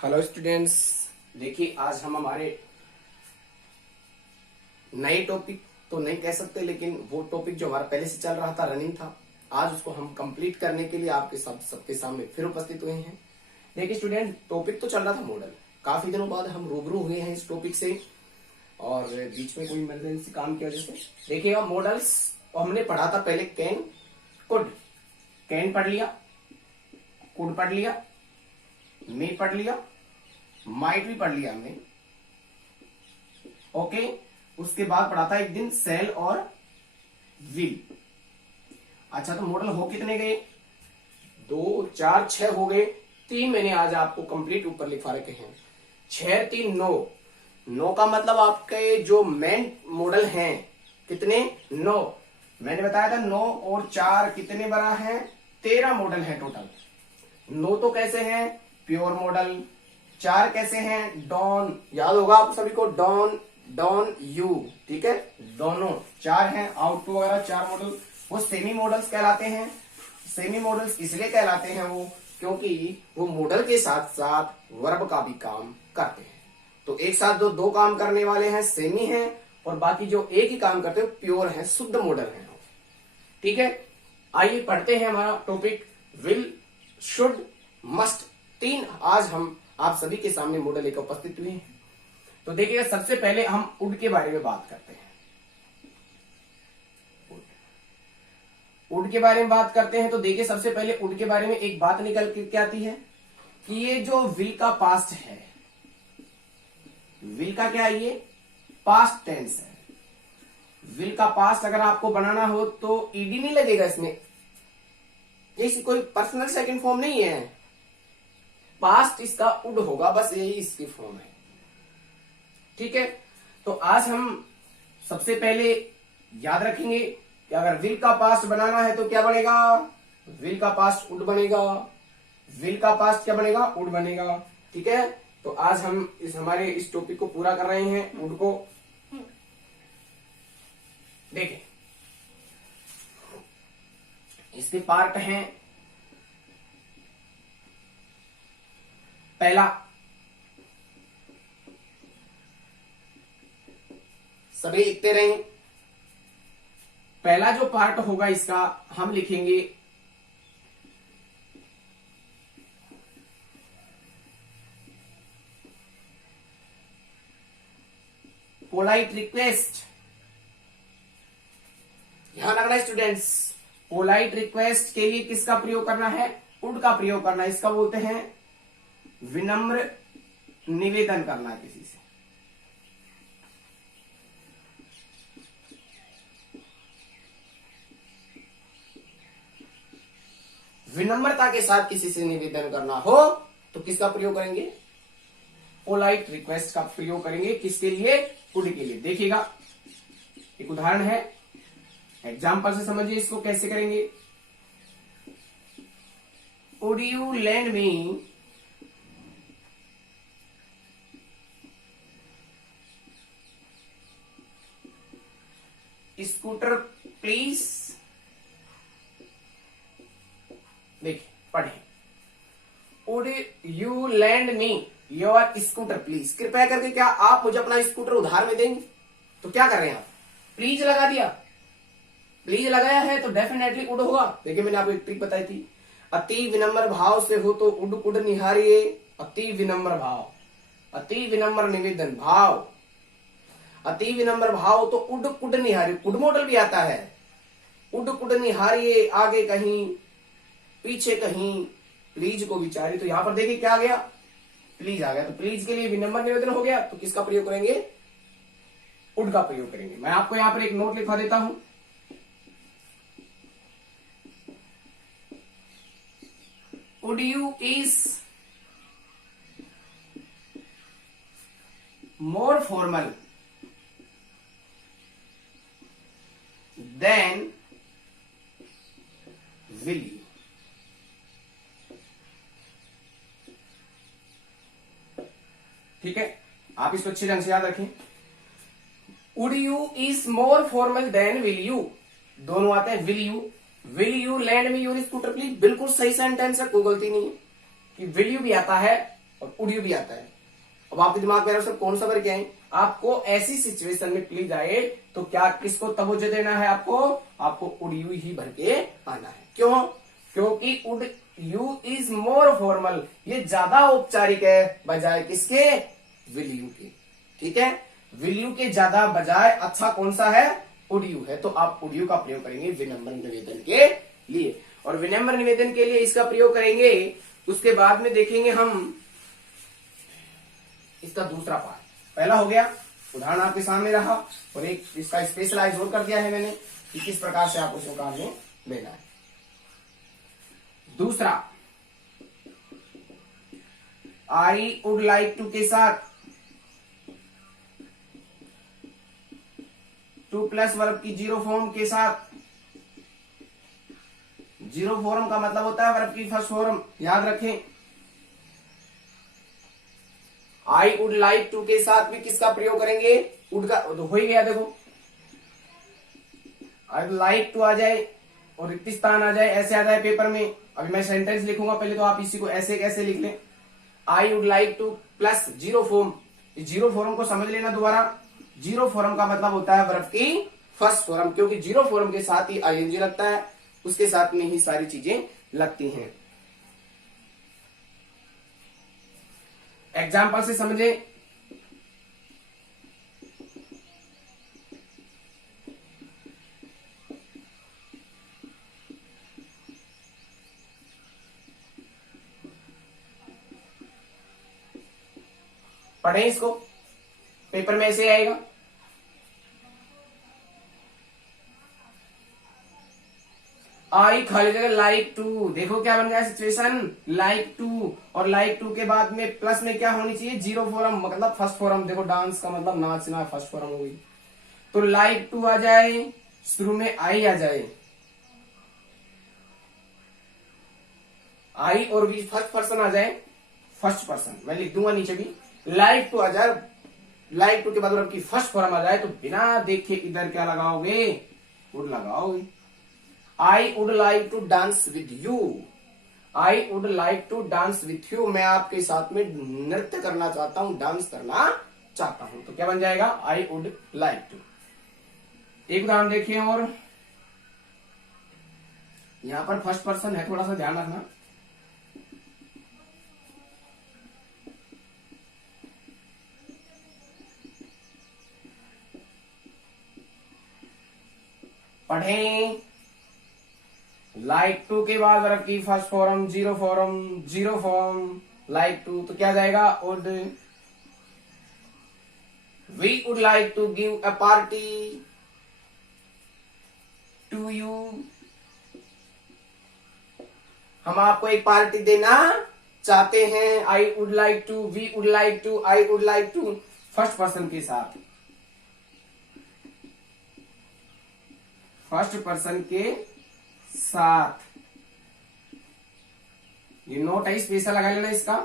Hello students. देखिए आज हम हमारे नए टॉपिक तो नहीं कह सकते, लेकिन वो टॉपिक जो हमारा पहले से चल रहा था, रनिंग था, आज उसको हम कंप्लीट करने के लिए आपके सबके सामने फिर उपस्थित हुए हैं। देखिए स्टूडेंट, टॉपिक तो चल रहा था मॉडल। काफी दिनों बाद हम रूबरू हुए हैं इस टॉपिक से, और बीच में कोई इमरजेंसी काम की वजह से। देखिएगा मॉडल्स हमने पढ़ा था पहले कैन कुड। कैन पढ़ लिया, कुड पढ़ लिया, मे पढ़ लिया, माइट भी पढ़ लिया हमने। ओके, उसके बाद पढ़ा था एक दिन सेल और विल। अच्छा, तो मॉडल हो कितने गए? 2 4 6 हो गए। 3 मैंने आज आपको कंप्लीट ऊपर लिखवा रखे हैं। 6 3 9। 9 का मतलब आपके जो मेन मॉडल हैं कितने? 9। मैंने बताया था 9 और 4 कितने बना है? 13 मॉडल है टोटल। 9 तो कैसे हैं? Pure model. 4 कैसे हैं? डॉन। याद होगा आप सभी को, डॉन, डॉन यू, ठीक है। दोनों 4 हैं। आउट वगैरह 4 मॉडल वो सेमी मॉडल्स कहलाते हैं। सेमी मॉडल्स इसलिए कहलाते हैं वो क्योंकि वो मॉडल के साथ साथ वर्ब का भी काम करते हैं। तो एक साथ जो 2 काम करने वाले हैं सेमी हैं, और बाकी जो एक ही काम करते हैं प्योर हैं, शुद्ध मॉडल हैं। ठीक है, आइए पढ़ते हैं हमारा टॉपिक विल, शुड, मस्ट। 3 आज हम आप सभी के सामने मॉडल लेकर उपस्थित हुए हैं। तो देखिएगा, सबसे पहले हम उड के बारे में बात करते हैं। उड के बारे में बात करते हैं तो देखिए, सबसे पहले उड के बारे में एक बात निकल के क्या आती है कि ये जो विल का पास्ट है, विल का क्या है? ये पास्ट टेंस है। विल का पास्ट अगर आपको बनाना हो तो ईडी नहीं लगेगा इसमें। ये कोई पर्सनल सेकंड फॉर्म नहीं है, पास्ट इसका उड होगा, बस यही इसकी फॉर्म है। ठीक है, तो आज हम सबसे पहले याद रखेंगे कि अगर विल का पास्ट बनाना है तो क्या बनेगा? विल का पास्ट उड बनेगा। विल का पास्ट क्या बनेगा? उड बनेगा। ठीक है, तो आज हम हमारे इस टॉपिक को पूरा कर रहे हैं, उड को। देखें, इसके पार्ट हैं। पहला, सभी लिखते रहें। पहला जो पार्ट होगा इसका हम लिखेंगे पोलाइट रिक्वेस्ट। ध्यान रखना स्टूडेंट्स, पोलाइट रिक्वेस्ट के लिए किसका प्रयोग करना है? उड का प्रयोग करना है। इसका बोलते हैं विनम्र निवेदन करना किसी से। विनम्रता के साथ किसी से निवेदन करना हो तो किसका प्रयोग करेंगे? पोलाइट रिक्वेस्ट का प्रयोग करेंगे। किसके लिए? उड के लिए। देखिएगा, एक उदाहरण है, एग्जाम्पल से समझिए इसको कैसे करेंगे। Would you lend me scooter please. देखिए, पढ़े, would you land me your scooter please. कृपया करके क्या आप मुझे अपना स्कूटर उधार में देंगे? तो क्या कर रहे हैं आप? प्लीज लगा दिया। प्लीज लगाया है तो डेफिनेटली उड होगा। देखिए, मैंने आपको एक ट्रिक बताई थी, अति विनम्र भाव से हो तो उड कुड निहारिये। अति विनम्र भाव, अति विनम्र निवेदन भाव, अति विनम्र भाव तो उड कुड निहारिये। कुड मॉडल भी आता है। उड कुड निहारिये, आगे कहीं पीछे कहीं, प्लीज को विचारिए। तो यहां पर देखिए क्या आ गया? प्लीज आ गया। तो प्लीज के लिए विनम्र निवेदन हो गया, तो किसका प्रयोग करेंगे? उड का प्रयोग करेंगे। मैं आपको यहां पर एक नोट लिखवा देता हूं। Would you is more formal than will you। ठीक है, आप इसको अच्छे ढंग से याद रखें। Would you is more formal than will you। दोनों आते हैं। Will you land me your scooter please, बिल्कुल सही सेंटेंस है, कोई गलती नहीं है कि विल यू भी आता है और वुड यू भी आता है। अब आपके दिमाग में सब कौन सा वर्ग है? आपको ऐसी सिचुएशन में प्लीज आए तो क्या किसको तवज्जो देना है? आपको वुड यू ही भर के आना है। क्यों? क्योंकि would you is more formal, ये ज्यादा औपचारिक है बजाय किसके? विल यू के। ठीक है, विल यू के ज्यादा बजाय अच्छा कौन सा है? वुड यू है। तो आप वुड यू का प्रयोग करेंगे विनम्र निवेदन के लिए, और विनम्र निवेदन के लिए इसका प्रयोग करेंगे। उसके बाद में देखेंगे हम इसका दूसरा पार्ट। पहला हो गया, उदाहरण आपके सामने रहा, और एक इसका स्पेशलाइज और कर दिया है मैंने कि किस प्रकार से आप उसको काम में लेना है। दूसरा, आई वुड लाइक टू के साथ टू प्लस वर्ब की जीरो फॉर्म के साथ, जीरो फॉर्म का मतलब होता है वर्ब की फर्स्ट फॉर्म, याद रखें। आई वुड लाइक टू के साथ भी किसका प्रयोग करेंगे? वुड का, तो हो ही गया। देखो, आई वुड लाइक टू आ जाए और रिक्त स्थान आ जाए, ऐसे आ जाए पेपर में। अभी मैं सेंटेंस लिखूंगा, पहले तो आप इसी को ऐसे कैसे लिख लें। आई would like two plus zero form, zero form को समझ लेना दोबारा। जीरो फॉर्म का मतलब होता है वर्ब की फर्स्ट फॉर्म, क्योंकि जीरो फॉर्म के साथ ही आईएनजी लगता है, उसके साथ में ही सारी चीजें लगती हैं। एग्जाम्पल से समझे। पढ़ें इसको, पेपर में ऐसे आएगा। आई खाली जगह लाइक टू, देखो क्या बन गया सिचुएशन, लाइक टू, और लाइक टू के बाद में प्लस में क्या होनी चाहिए? जीरो फॉर्म, मतलब फर्स्ट फॉर्म। देखो डांस का मतलब नाचना, फर्स्ट फॉर्म हो गई। तो लाइक टू आ जाए, शुरू में आई आ जाए, आई और भी फर्स्ट पर्सन आ जाए, फर्स्ट पर्सन मैं लिख दूंगा नीचे भी। लाइक टू आ जाए, लाइक टू के बाद आपकी फर्स्ट फॉर्म आ जाए, तो बिना देखे इधर क्या लगाओगे? वुड लगाओगे। I would like to dance with you, I would like to dance with you, मैं आपके साथ में नृत्य करना चाहता हूं, डांस करना चाहता हूं। तो क्या बन जाएगा? I would like to. एक उदाहरण देखिए, और यहां पर फर्स्ट पर्सन है, थोड़ा सा ध्यान रखना। पढ़ें, लाइक टू के बाद वर्ब की first form, zero form, zero form, like to, तो क्या जाएगा? Would. We would like to give a party to you, हम आपको एक पार्टी देना चाहते हैं। I would like to, we would like to, I would like to, first person के साथ, फर्स्ट पर्सन के साथ। ये नोट है, स्पेशल लगा लेना इसका।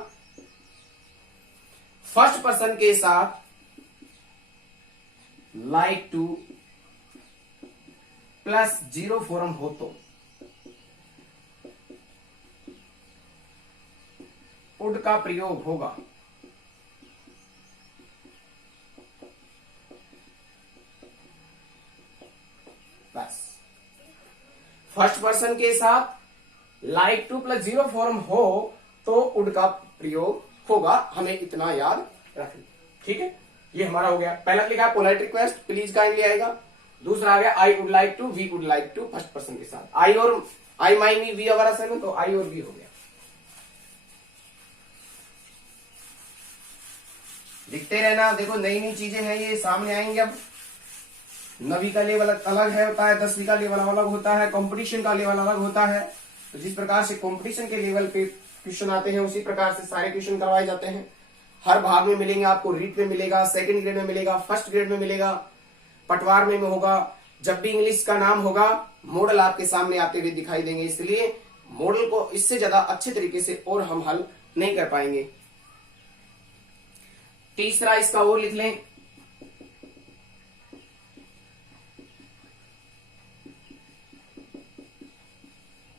फर्स्ट पर्सन के साथ like two plus zero form हो तो वुड का प्रयोग होगा। बस, फर्स्ट पर्सन के साथ like two plus zero form हो तो वुड का प्रयोग होगा, हमें इतना याद रखें। ठीक है, ये हमारा हो गया। पहला लिखा पोलाइट रिक्वेस्ट, प्लीज काइंडली आएगा। दूसरा आ गया I would like to, we would like to, first person के साथ। आई और आई, माई, मी, वी हमारा सेम है, तो आई और वी हो गया। लिखते रहना, देखो नई नई चीजें हैं ये सामने आएंगे। अब 9वीं का लेवल अलग है होता है, 10वीं का लेवल अलग होता है, कंपटीशन का लेवल अलग होता है। तो जिस प्रकार से कंपटीशन के लेवल पे क्वेश्चन आते हैं, उसी प्रकार से सारे क्वेश्चन करवाए जाते हैं। हर भाग में मिलेंगे आपको, रीट में मिलेगा, सेकंड ग्रेड में मिलेगा, फर्स्ट ग्रेड में मिलेगा, पटवार में होगा। जब भी इंग्लिश का नाम होगा, मॉडल आपके सामने आते हुए दिखाई देंगे, इसलिए मॉडल को इससे ज्यादा अच्छे तरीके से और हम हल नहीं कर पाएंगे। तीसरा इसका और लिख लें,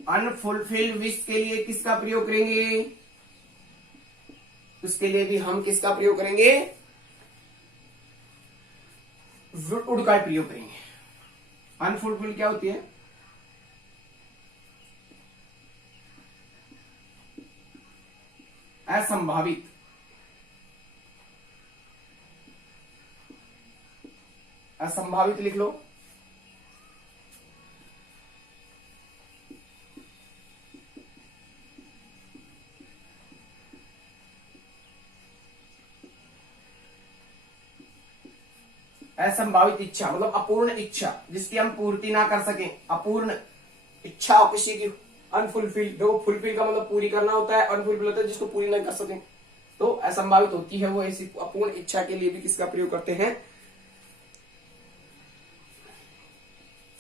अनफुलफिल्ड विश के लिए किसका प्रयोग करेंगे? उसके लिए भी हम किसका प्रयोग करेंगे, वुड का प्रयोग करेंगे। अनफुलफिल्ड क्या होती है, असंभावित। असंभावित लिख लो। असंभावित इच्छा मतलब अपूर्ण इच्छा, जिसकी हम पूर्ति ना कर सकें, अपूर्ण इच्छा हो किसी की, अनफुलफिल्ड। देखो फुलफिल का मतलब पूरी करना होता है, अनफुलफिल होता है जिसको पूरी नहीं कर सकें। तो असंभावित होती है वो ऐसी अपूर्ण इच्छा के लिए भी किसका प्रयोग करते हैं,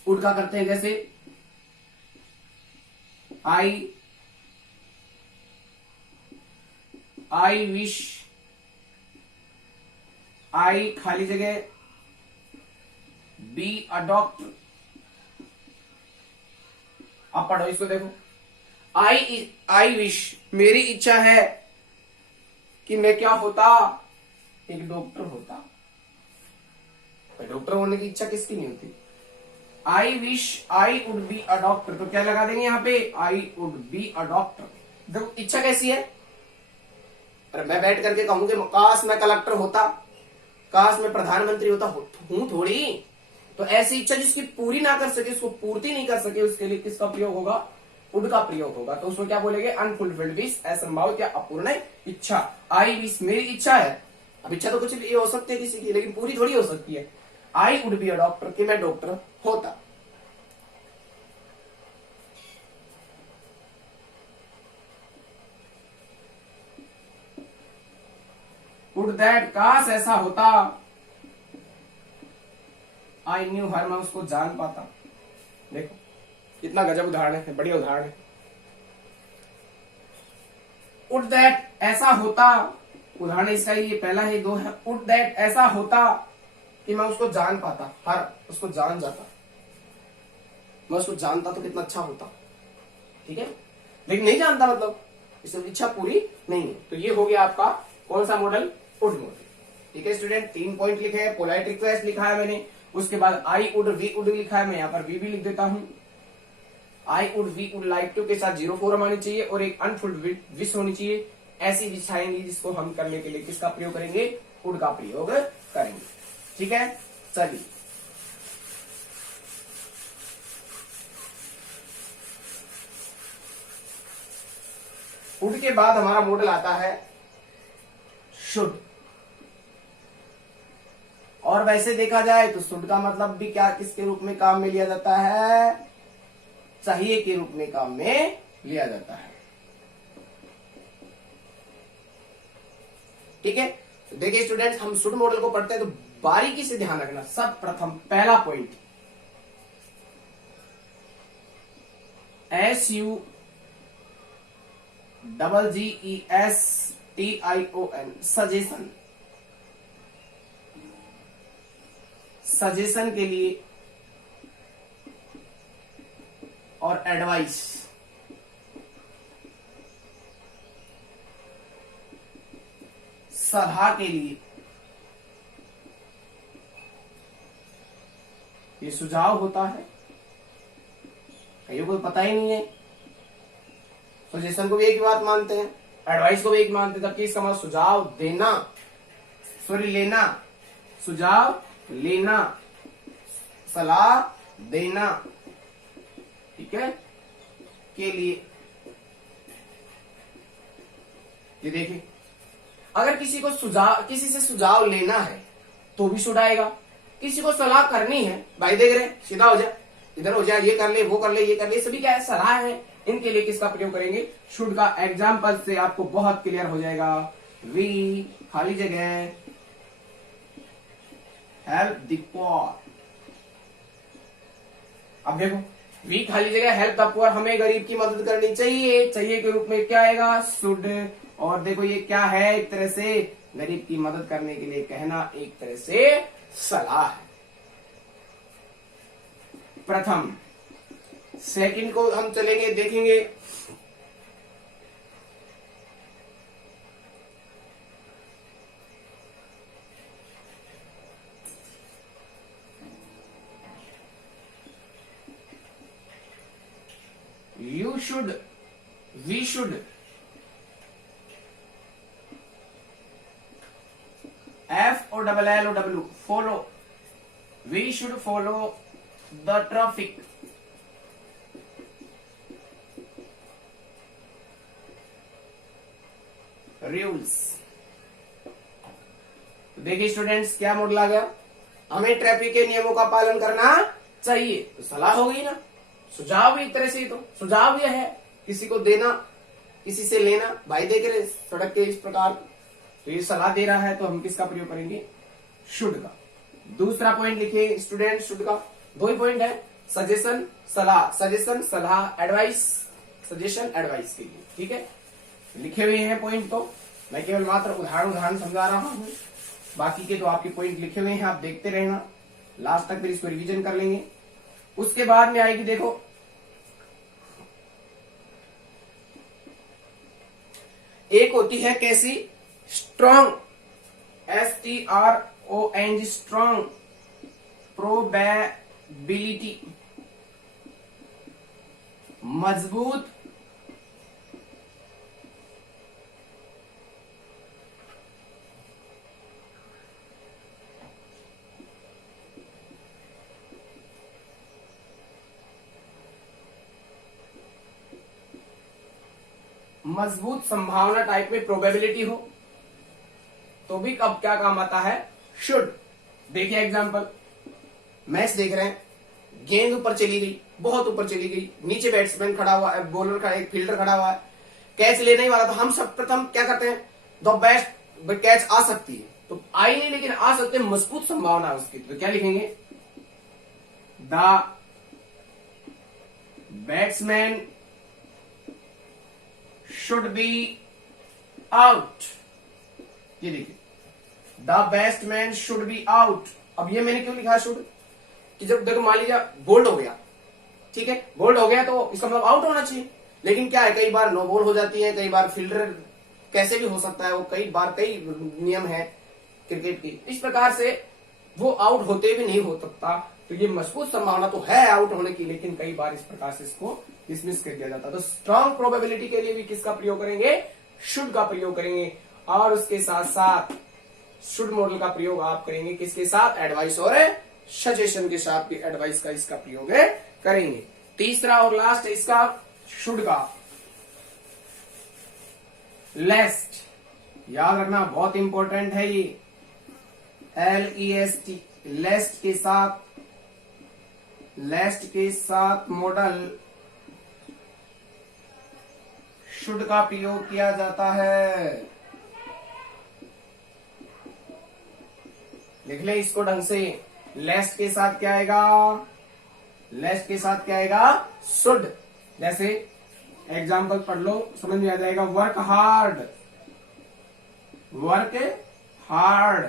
वुड का करते हैं। जैसे आई विश, आई खाली जगह बी अ डॉक्टर। आप पढ़ो इसको, देखो आई विश, मेरी इच्छा है कि मैं क्या होता, एक डॉक्टर होता। डॉक्टर होने की इच्छा किसकी नहीं होती। I wish I would be a doctor, तो क्या लगा देंगे यहाँ पे, I would be a doctor. देखो इच्छा कैसी है, अरे मैं बैठ करके कहूंगी काश मैं कलेक्टर होता, काश मैं प्रधानमंत्री होता, हूं थोड़ी। तो ऐसी इच्छा जिसकी पूरी ना कर सके, उसको पूर्ति नहीं कर सके, उसके लिए किसका प्रयोग होगा, वुड का प्रयोग होगा। तो उसमें क्या बोलेंगे, अनफुलफिल्ड विश, असंभावित या अपूर्ण इच्छा। आई विश मेरी इच्छा है, अब इच्छा तो कुछ भी हो सकती है किसी की, लेकिन पूरी थोड़ी हो सकती है। I would be a doctor, कि मैं डॉक्टर होता। वुड दैट, काश ऐसा होता। आई न्यू हर, मैं उसको जान पाता। देखो कितना गजब उदाहरण है, बढ़िया उदाहरण है। वुड दैट ऐसा होता, उदाहरण इसका ये पहला है, दो है। वुड दैट ऐसा होता कि मैं उसको जान पाता, हर उसको जान जाता, मैं उसको जानता तो कितना अच्छा होता। ठीक है, लेकिन नहीं जानता, मतलब इसमें इच्छा पूरी नहीं है। तो ये हो गया आपका कौन सा मॉडल, वुड मॉडल। ठीक है स्टूडेंट, 3 पॉइंट लिखे हैं। पोलाइट रिक्वेस्ट लिखा है मैंने, उसके बाद आई वुड वी वुड लिखा है, मैं यहाँ पर वी भी लिख देता हूं। I would we would like to के साथ 04 आनी चाहिए और एक अनफुलफिल्ड विश होनी चाहिए। ऐसी विश आएंगी जिसको हम करने के लिए किसका प्रयोग करेंगे, वुड का प्रयोग करेंगे। ठीक है, चलिए वुड के बाद हमारा मॉडल आता है शुड। और वैसे देखा जाए तो शुड का मतलब भी क्या, किसके रूप में काम में लिया जाता है, चाहिए के रूप में काम में लिया जाता है। ठीक है, तो देखिए स्टूडेंट्स, हम शुड मॉडल को पढ़ते हैं तो बारीकी से ध्यान रखना। सब प्रथम पहला पॉइंट, SUGGESTION, सजेशन। सजेशन के लिए और एडवाइस, सलाह के लिए, ये सुझाव होता है। कईयों को पता ही नहीं है, सजेशन को भी एक ही बात मानते हैं, एडवाइस को भी एक मानते हैं, जबकि इसका मतलब सुझाव देना, सॉरी लेना, सुझाव लेना, सलाह देना, ठीक है, के लिए। ये देखिए, अगर किसी को किसी से सुझाव लेना है तो भी शुड आएगा। किसी को सलाह करनी है, भाई देख रहे सीधा हो जा, इधर हो जा, ये कर ले, वो कर ले, ये कर ले, सभी क्या है, सलाह है। इनके लिए किसका प्रयोग करेंगे, शुड का। एग्जाम्पल से आपको बहुत क्लियर हो जाएगा। वी खाली जगह हेल्प द पुअर। अब देखो, वी खाली जगह हेल्प द पुअर, हमें गरीब की मदद करनी चाहिए, चाहिए के रूप में क्या आएगा, शुड। और देखो ये क्या है, एक तरह से गरीब की मदद करने के लिए कहना, एक तरह से सलाह है। प्रथम। सेकंड को हम चलेंगे, देखेंगे should, we should, FOLLOW, follow, we should follow the traffic, rules. देखिए स्टूडेंट्स, क्या मॉडल आ गया, हमें ट्रैफिक के नियमों का पालन करना चाहिए, तो सलाह हो गई ना, सुझाव भी एक तरह से, तो सुझाव यह है किसी को देना, किसी से लेना। भाई देख रहे सड़क के इस प्रकार, तो ये सलाह दे रहा है, तो हम किसका प्रयोग करेंगे, शुड का। दूसरा पॉइंट लिखिए स्टूडेंट, शुड का दो ही पॉइंट है, सजेशन सलाह, सजेशन सलाह, एडवाइस, सजेशन एडवाइस के लिए, ठीक है। लिखे हुए हैं पॉइंट, तो मैं केवल मात्र उदाहरण समझा रहा हूं, बाकी के तो आपके पॉइंट लिखे हुए हैं, आप देखते रहना लास्ट तक, फिर इसको रिवीजन कर लेंगे। उसके बाद में आएगी, देखो एक होती है कैसी, स्ट्रॉन्ग, STRONG, स्ट्रॉन्ग प्रोबेबिलिटी, मजबूत मजबूत संभावना टाइप में प्रोबेबिलिटी हो, तो भी कब क्या काम आता है, शुड। देखिए एग्जांपल, मैच देख रहे हैं, गेंद ऊपर चली गई, बहुत ऊपर चली गई, नीचे बैट्समैन खड़ा हुआ है, बॉलर का एक फील्डर खड़ा हुआ है, कैच लेने ही वाला, तो हम सब प्रथम क्या करते हैं, द बेस्ट कैच आ सकती है, तो आई नहीं लेकिन आ सकते, मजबूत संभावना है उसकी, तो क्या लिखेंगे, the batsman should be out. ये देखिए, the batsman should be out. अब ये मैंने क्यों लिखा शुड, कि जब देखो मान लीजिए बोल्ड हो गया, ठीक है, बोल्ड हो गया तो इसका मतलब आउट होना चाहिए, लेकिन क्या है, कई बार नो बॉल हो जाती है, कई बार फील्डर कैसे भी हो सकता है, वो कई बार कई नियम है क्रिकेट की, इस प्रकार से वो आउट होते भी नहीं हो सकता, तो ये मजबूत संभावना तो है आउट होने की, लेकिन कई बार इस प्रकार से इसको डिसमिस कर दिया जाता है। तो स्ट्रॉन्ग प्रोबेबिलिटी के लिए भी किसका प्रयोग करेंगे, शुड का प्रयोग करेंगे, और उसके साथ साथ शुड मॉडल का प्रयोग आप करेंगे किसके साथ, एडवाइस और सजेशन के साथ भी एडवाइस का इसका प्रयोग करेंगे। तीसरा और लास्ट इसका शुड का, लेस्ट, याद रखना बहुत इंपॉर्टेंट है ये, LEST, लेस्ट के साथ मॉडल शुड का प्रयोग किया जाता है। लिख ले इसको ढंग से, लेस्ट के साथ क्या आएगा, लेस्ट के साथ क्या आएगा, शुड। जैसे एग्जाम्पल पढ़ लो, समझ में आ जाएगा, work hard, work hard,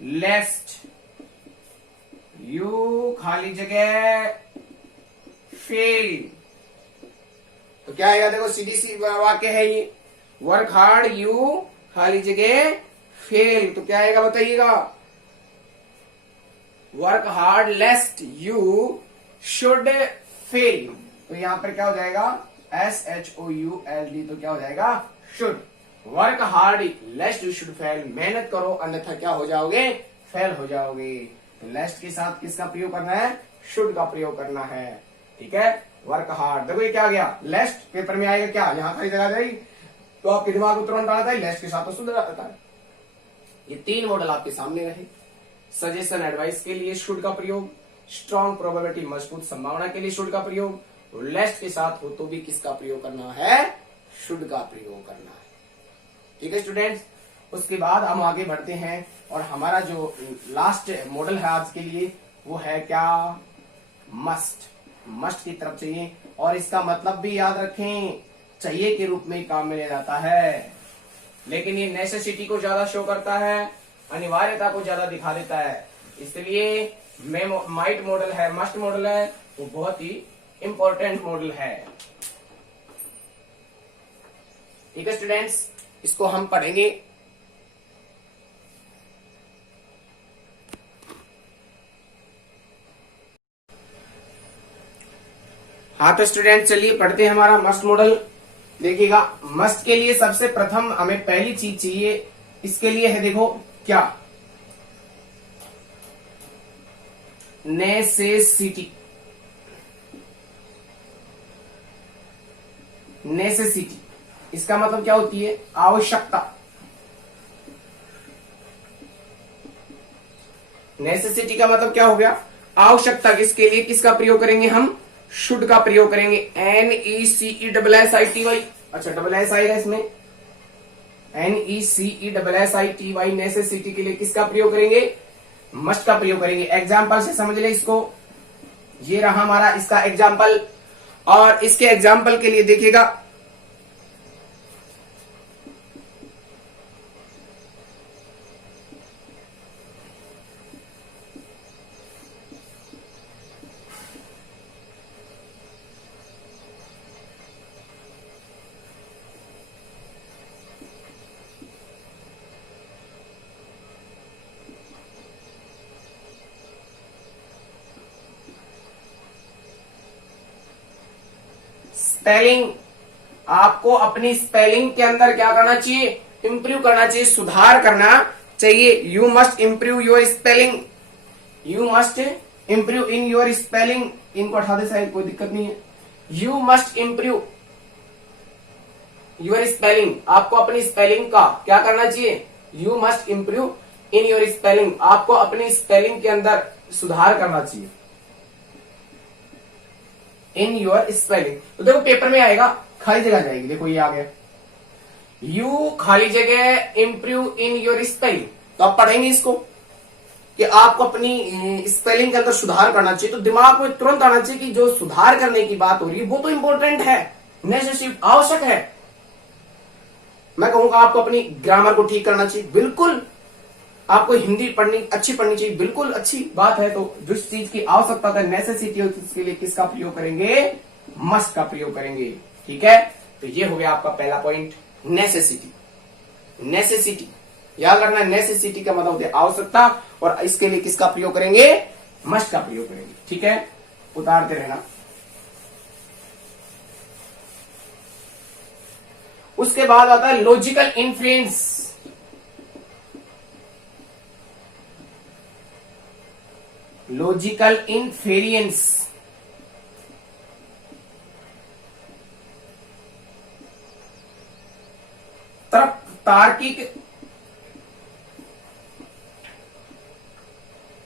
लेस्ट you खाली जगह फेल। तो क्या आएगा, देखो सीधी सी वाक्य है ये, वर्क हार्ड यू खाली जगह फेल, तो क्या आएगा बताइएगा, work hard लेस्ट you should fail, तो यहां पर क्या हो जाएगा, SHOULD, तो क्या हो जाएगा, should. Work hard लेस्ट you should fail, मेहनत करो अन्यथा क्या हो जाओगे, फेल हो जाओगे। तो लेस्ट के साथ किसका प्रयोग करना है, शुड का प्रयोग करना है, ठीक है। वर्क हार्ड, देखो ये क्या आ गया, लेस्ट पेपर में आएगा क्या, यहां खाली जगह जाएगी, तो आपके दिमाग में तुरंत आता है लेस्ट के साथ तो शुड आता है। ये तीन मॉडल आपके सामने रहे, सजेशन एडवाइस के लिए शुड का प्रयोग, स्ट्रॉन्ग प्रोबेबिलिटी मजबूत संभावना के लिए शुड का प्रयोग, और लेस्ट के साथ हो तो भी किसका प्रयोग करना है, शुड का प्रयोग करना है, ठीक है स्टूडेंट्स। उसके बाद हम आगे बढ़ते हैं, और हमारा जो लास्ट मॉडल है आज के लिए वो है क्या, मस्ट, मस्ट की तरफ चाहिए, और इसका मतलब भी याद रखें, चाहिए के रूप में काम में लिया जाता है, लेकिन ये नेसेसिटी को ज्यादा शो करता है, अनिवार्यता को ज्यादा दिखा देता है, इसलिए माइट मॉडल है, मस्ट मॉडल है, वो बहुत ही इंपॉर्टेंट मॉडल है, ठीक है स्टूडेंट्स। इसको हम पढ़ेंगे, हाँ तो स्टूडेंट चलिए पढ़ते हैं हमारा मस्ट मॉडल। देखिएगा मस्ट के लिए सबसे प्रथम हमें पहली चीज चाहिए, इसके लिए है देखो क्या, नेसेसिटी। नेसेसिटी इसका मतलब क्या होती है, आवश्यकता। नेसेसिटी का मतलब क्या हो गया, आवश्यकता। किसके लिए, किसका प्रयोग करेंगे हम, शुड का प्रयोग करेंगे। NECESSITY, अच्छा डबल एस आएगा इसमें, NECESSITY, नेसेसिटी के लिए किसका प्रयोग करेंगे, मस्ट का प्रयोग करेंगे। एग्जाम्पल से समझ ले इसको, ये रहा हमारा इसका एग्जाम्पल, और इसके एग्जाम्पल के लिए देखिएगा स्पेलिंग। आपको अपनी स्पेलिंग के अंदर क्या करना चाहिए, इंप्रूव करना चाहिए, सुधार करना चाहिए। You must improve your spelling, you must improve in your spelling. इनको हटा दे शायद, कोई दिक्कत नहीं है। You must improve your spelling, आपको अपनी स्पेलिंग का क्या करना चाहिए, you must improve in your spelling, आपको अपनी स्पेलिंग के अंदर सुधार करना चाहिए। इन योर स्पेलिंग, तो देखो पेपर में आएगा, खाली जगह जाएगी, देखो ये आ गया, यू खाली जगह इंप्रूव इन योर स्पेलिंग। तो आप पढ़ेंगे इसको कि आपको अपनी स्पेलिंग के अंदर सुधार करना चाहिए, तो दिमाग में तुरंत आना चाहिए कि जो सुधार करने की बात हो रही है वो तो इंपॉर्टेंट है, नेसेसरी, आवश्यक है। मैं कहूंगा आपको अपनी ग्रामर को ठीक करना चाहिए, बिल्कुल। आपको हिंदी अच्छी पढ़नी चाहिए, बिल्कुल अच्छी बात है। तो जिस चीज की आवश्यकता है, नेसेसिटी होती है, उसके लिए किसका प्रयोग करेंगे, मस्ट का प्रयोग करेंगे। ठीक है, तो ये हो गया आपका पहला पॉइंट, नेसेसिटी। नेसेसिटी याद रखना, नेसेसिटी का मतलब होता है आवश्यकता, और इसके लिए किसका प्रयोग करेंगे, मस्ट का प्रयोग करेंगे। ठीक है, उतारते रहना। उसके बाद आता है लॉजिकल इन्फ्लुएंस। लॉजिकल इनफेरियंस, तार्किक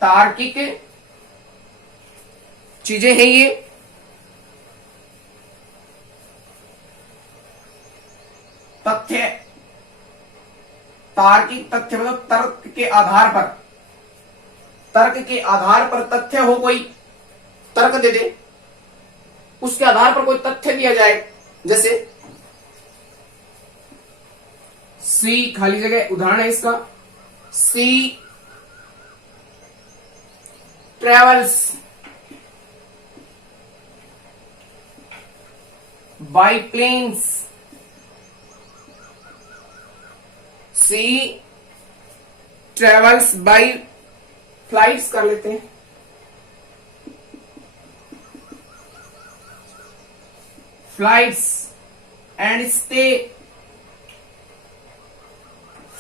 तार्किक चीजें हैं ये। तथ्य, तार्किक तथ्य मतलब तर्क के आधार पर, तर्क के आधार पर तथ्य हो, कोई तर्क दे दे, उसके आधार पर कोई तथ्य दिया जाए। जैसे सी खाली जगह, उदाहरण है इसका, सी ट्रेवल्स बाय प्लेन्स, सी ट्रेवल्स बाय फ्लाइट्स कर लेते हैं। Flights and stay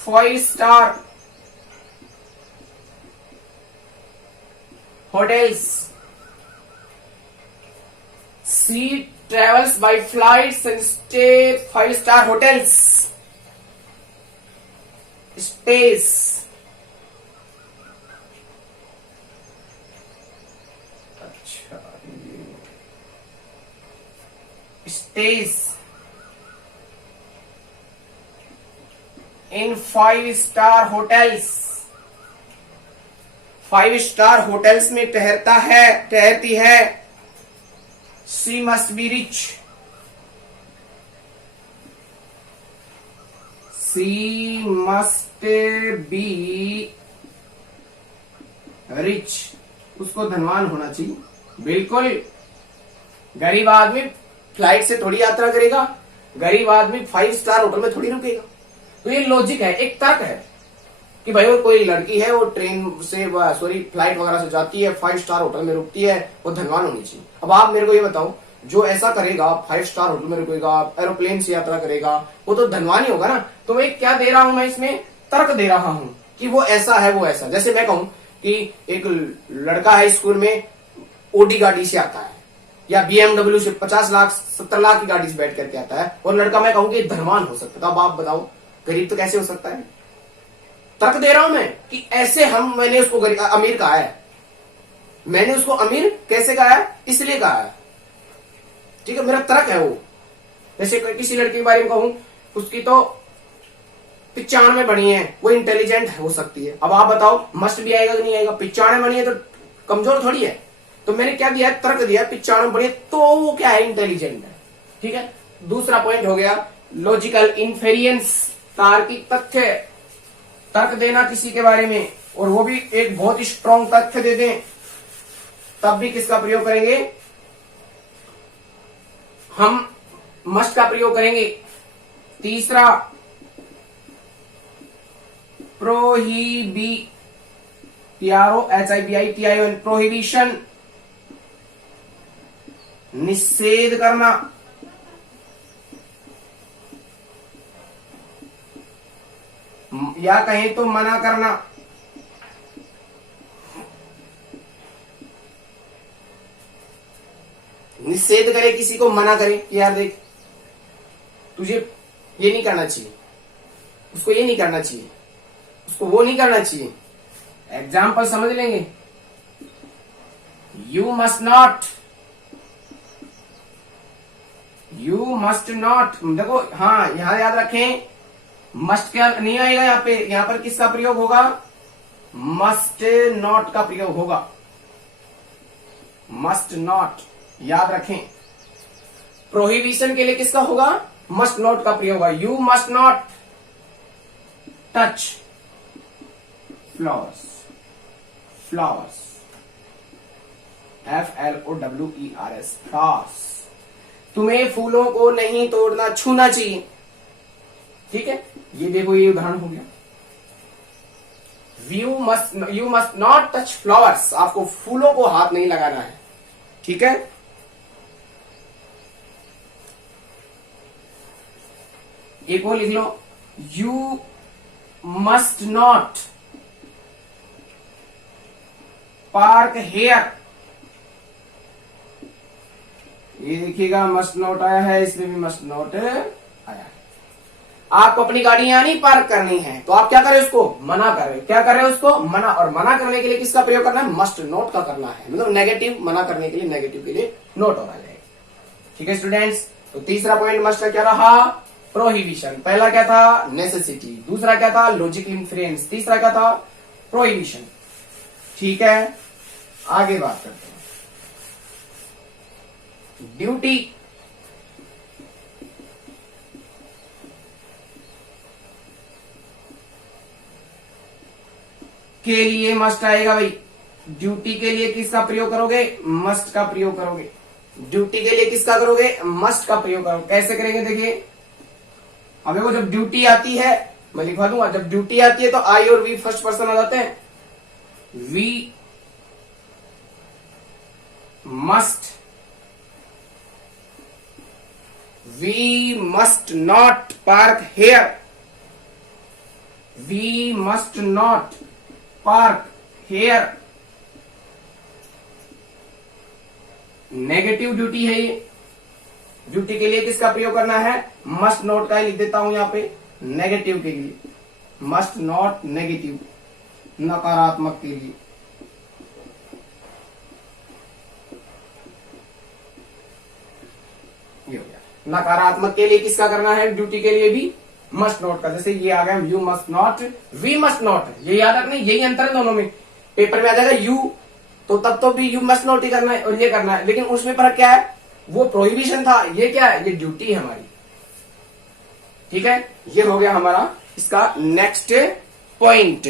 5 star hotels. She travels by flights and stay 5-star hotels. Stays. अच्छा, stays in 5-star hotels. 5-star hotels में ठहरती है। She must be rich. She must be rich. उसको धनवान होना चाहिए, बिल्कुल। गरीब आदमी फ्लाइट से थोड़ी यात्रा करेगा, गरीब आदमी 5-स्टार होटल में थोड़ी रुकेगा। तो ये लॉजिक है, एक तर्क है कि भाई वो कोई लड़की है, वो ट्रेन से फ्लाइट वगैरह से जाती है, 5-स्टार होटल में रुकती है, वो धनवान होनी चाहिए। अब आप मेरे को ये बताओ, जो ऐसा करेगा, 5 स्टार होटल में रुकेगा, एरोप्लेन से यात्रा करेगा, वो तो धनवान ही होगा ना। तो मैं क्या दे रहा हूं, मैं इसमें तर्क दे रहा हूं कि वो ऐसा है, वो ऐसा। जैसे मैं कहूं कि एक लड़का है स्कूल में, ओडी गाड़ी से आता है या बीएमडब्ल्यू से 50 लाख 70 लाख की गाड़ी से बैठ करके आता है, और लड़का मैं कहूं कि धनवान हो सकता है। अब आप बताओ गरीब तो कैसे हो सकता है? तर्क दे रहा हूं मैं कि ऐसे मैंने उसको अमीर कहा है। मैंने उसको अमीर कैसे कहा है? इसलिए कहा है, ठीक है, मेरा तर्क है वो। जैसे किसी लड़की के बारे में कहूं, उसकी तो 95 बनी है, वो इंटेलिजेंट हो सकती है। अब आप बताओ मस्ट भी आएगा कि नहीं आएगा? 95 बनी है तो कमजोर थोड़ी है। तो मैंने क्या दिया, तर्क दिया, 95 बनी है तो वो क्या है, इंटेलिजेंट है, ठीक है। दूसरा पॉइंट हो गया लॉजिकल इन्फेरियंस, तार्किक तथ्य। तर्क देना किसी के बारे में, और वो भी एक बहुत ही स्ट्रॉन्ग तथ्य दे दें, तब भी किसका प्रयोग करेंगे? हम मस्ट का प्रयोग करेंगे। तीसरा प्रोहिबी, PROHIBITION, प्रोहिबिशन, निषेध करना। या कहें तो मना करना। निषेध करे, किसी को मना करे कि यार देख, तुझे ये नहीं करना चाहिए, उसको ये नहीं करना चाहिए, उसको वो नहीं करना चाहिए। एग्जाम्पल समझ लेंगे। You must not, you must not, देखो हाँ यहां याद रखें, मस्ट क्या नहीं आएगा यहां पे, यहां पर किसका प्रयोग होगा? मस्ट नॉट का प्रयोग होगा। मस्ट नॉट याद रखें। प्रोहिबिशन के लिए किसका होगा? मस्ट नॉट का प्रयोग होगा। You must not touch flowers, flowers, FLOWERS, flowers. तुम्हें फूलों को नहीं तोड़ना, छूना चाहिए, ठीक है। ये देखो ये उदाहरण हो गया। You must not touch flowers, आपको फूलों को हाथ नहीं लगाना है, ठीक है। एक और लिख लो, you must not park here. ये देखिएगा मस्ट नॉट आया है, इसमें भी मस्ट नॉट आया है। आपको अपनी गाड़ी यहां नहीं पार्क करनी है, तो आप क्या करें? उसको मना करें। क्या करें? उसको मना। और मना करने के लिए किसका प्रयोग करना है? मस्ट नॉट का करना है, मतलब नेगेटिव, मना करने के लिए नेगेटिव के लिए नोट और आ जाएगा, ठीक है स्टूडेंट्स। तो तीसरा पॉइंट मस्ट का क्या रहा? प्रोहिबिशन। पहला क्या था? नेसेसिटी। दूसरा क्या था? Logical influence. तीसरा क्या था? प्रोहिबिशन, ठीक है। आगे बात करते हैं ड्यूटी। के लिए मस्ट आएगा भाई। ड्यूटी के लिए किसका प्रयोग करोगे? मस्ट का प्रयोग करोगे। ड्यूटी के लिए किसका करोगे? मस्ट का प्रयोग करोगे। कैसे करेंगे देखिए, अब देखो जब ड्यूटी आती है, मैं लिखवा दूंगा, जब ड्यूटी आती है तो आई और वी फर्स्ट पर्सन आ जाते हैं। We must not park here. We must not park here. Negative duty है ये। ड्यूटी के लिए किसका प्रयोग करना है? मस्ट नॉट का ही लिख देता हूं यहां पे, नेगेटिव के लिए। मस्ट नॉट नेगेटिव, नकारात्मक के लिए। ये हो गया। नकारात्मक के लिए किसका करना है? ड्यूटी के लिए भी मस्ट नॉट का। जैसे ये आ गया you must not, we must not, ये याद रखना, यही अंतर है दोनों में। पेपर में आ जाएगा यू, तो तब तो भी यू मस्ट नॉट ही करना है और ये करना है, लेकिन उसमें फर्क क्या है? वो प्रोहिबिशन था, ये क्या है? ये ड्यूटी है हमारी, ठीक है। ये हो गया हमारा इसका नेक्स्ट पॉइंट।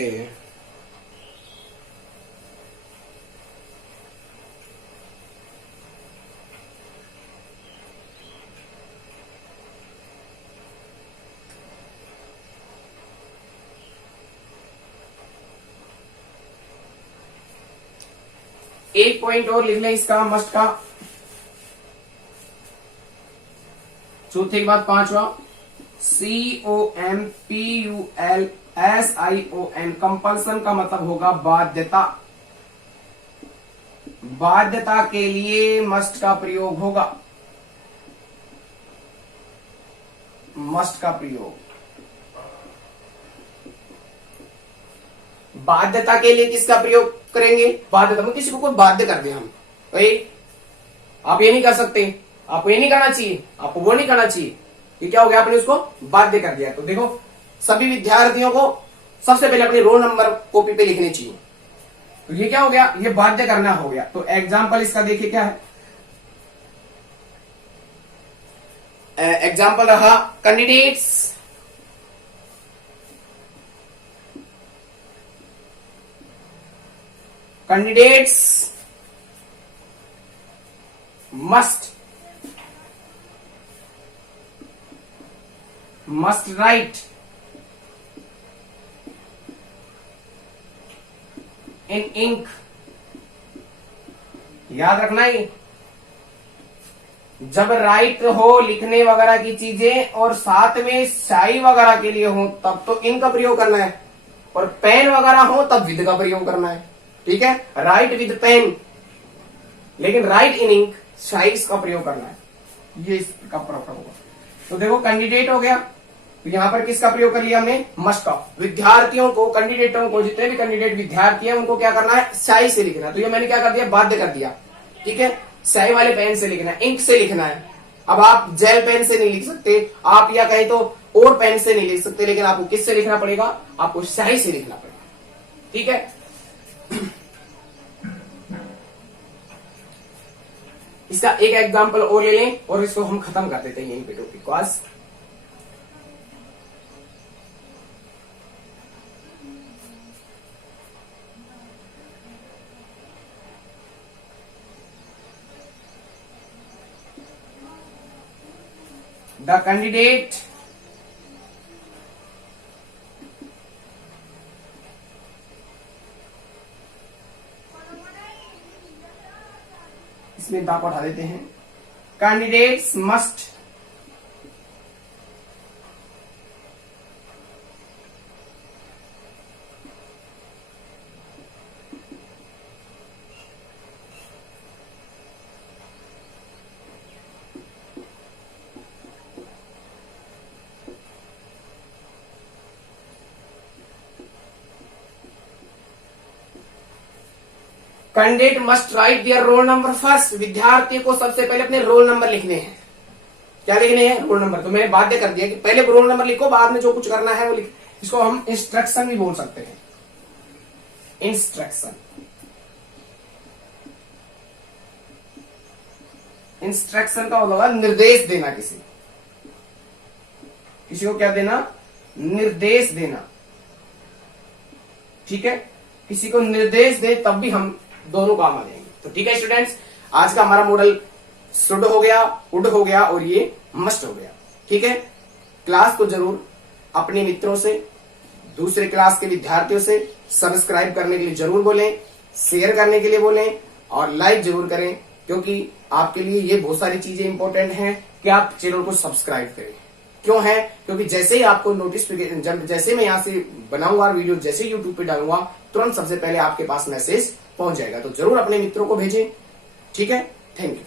एक पॉइंट और लिख लें इसका, मस्ट का। चौथे के बाद पांचवा COMPULSION, कंपल्सन का मतलब होगा बाध्यता। बाध्यता के लिए मस्ट का प्रयोग होगा, मस्ट का प्रयोग। बाध्यता के लिए किसका प्रयोग करेंगे? बाध्यता में किसी को कोई बाध्य कर दे हम, भाई आप ये नहीं कर सकते, आपको ये नहीं करना चाहिए, आपको वो नहीं करना चाहिए, ये क्या हो गया? आपने उसको बाध्य कर दिया। तो देखो सभी विद्यार्थियों को सबसे पहले अपने रोल नंबर कॉपी पे लिखने चाहिए। तो ये क्या हो गया? ये बाध्य करना हो गया। तो एग्जाम्पल इसका देखिए क्या है। एग्जाम्पल रहा candidates must write in ink। याद रखना है, जब राइट हो लिखने वगैरह की चीजें और साथ में स्याही वगैरह के लिए हो तब तो इन का प्रयोग करना है, और पेन वगैरह हो तब विद का प्रयोग करना है। ठीक है, राइट विद पेन, लेकिन राइट इन इंक स्याही का प्रयोग करना है, ये इसका प्रॉपर होगा। तो देखो कैंडिडेट हो गया, तो यहां पर किसका प्रयोग कर लिया हमने? मस्ट का। विद्यार्थियों को, कैंडिडेटों को, जितने भी कैंडिडेट विद्यार्थी हैं उनको क्या करना है? स्याही से लिखना है। तो ये मैंने क्या कर दिया? बाध्य कर दिया। ठीक है, स्याही वाले पेन से लिखना है, इंक से लिखना है। अब आप जेल पेन से नहीं लिख सकते, आप या कहीं तो और पेन से नहीं लिख सकते, लेकिन आपको किससे लिखना पड़ेगा? आपको स्याही से लिखना पड़ेगा। ठीक है, इसका एक एग्जाम्पल और ले लें और इसको हम खत्म कर देते हैं यहीं पे टॉपिक को आज। The candidate इसमें दा को हटा देते हैं। Candidates must candidate must write their roll number first. विद्यार्थी को सबसे पहले अपने रोल नंबर लिखने हैं। क्या लिखने हैं? Roll number. तो मैंने बाध्य कर दिया कि पहले रोल नंबर लिखो, बाद में जो कुछ करना है वो लिख। इसको हम इंस्ट्रक्शन भी बोल सकते हैं, इंस्ट्रक्शन। इंस्ट्रक्शन का मतलब निर्देश देना, किसी को क्या देना? निर्देश देना। ठीक है, किसी को निर्देश दे तब भी हम दोनों काम आ जाएंगे। तो ठीक है स्टूडेंट्स, आज का हमारा मॉडल शुड हो गया, उड हो गया और ये मस्ट हो गया। ठीक है, क्लास को जरूर अपने मित्रों से, दूसरे क्लास के विद्यार्थियों से सब्सक्राइब करने के लिए जरूर बोलें, शेयर करने के लिए बोलें और लाइक जरूर करें, क्योंकि आपके लिए ये बहुत सारी चीजें इंपॉर्टेंट हैं कि आप चैनल को सब्सक्राइब करें। क्यों है? क्योंकि जैसे ही आपको नोटिफिकेशन, जैसे मैं यहां से बनाऊंगा वीडियो, जैसे यूट्यूब पे डालूंगा, तुरंत सबसे पहले आपके पास मैसेज पहुंच जाएगा। तो जरूर अपने मित्रों को भेजें। ठीक है, थैंक यू।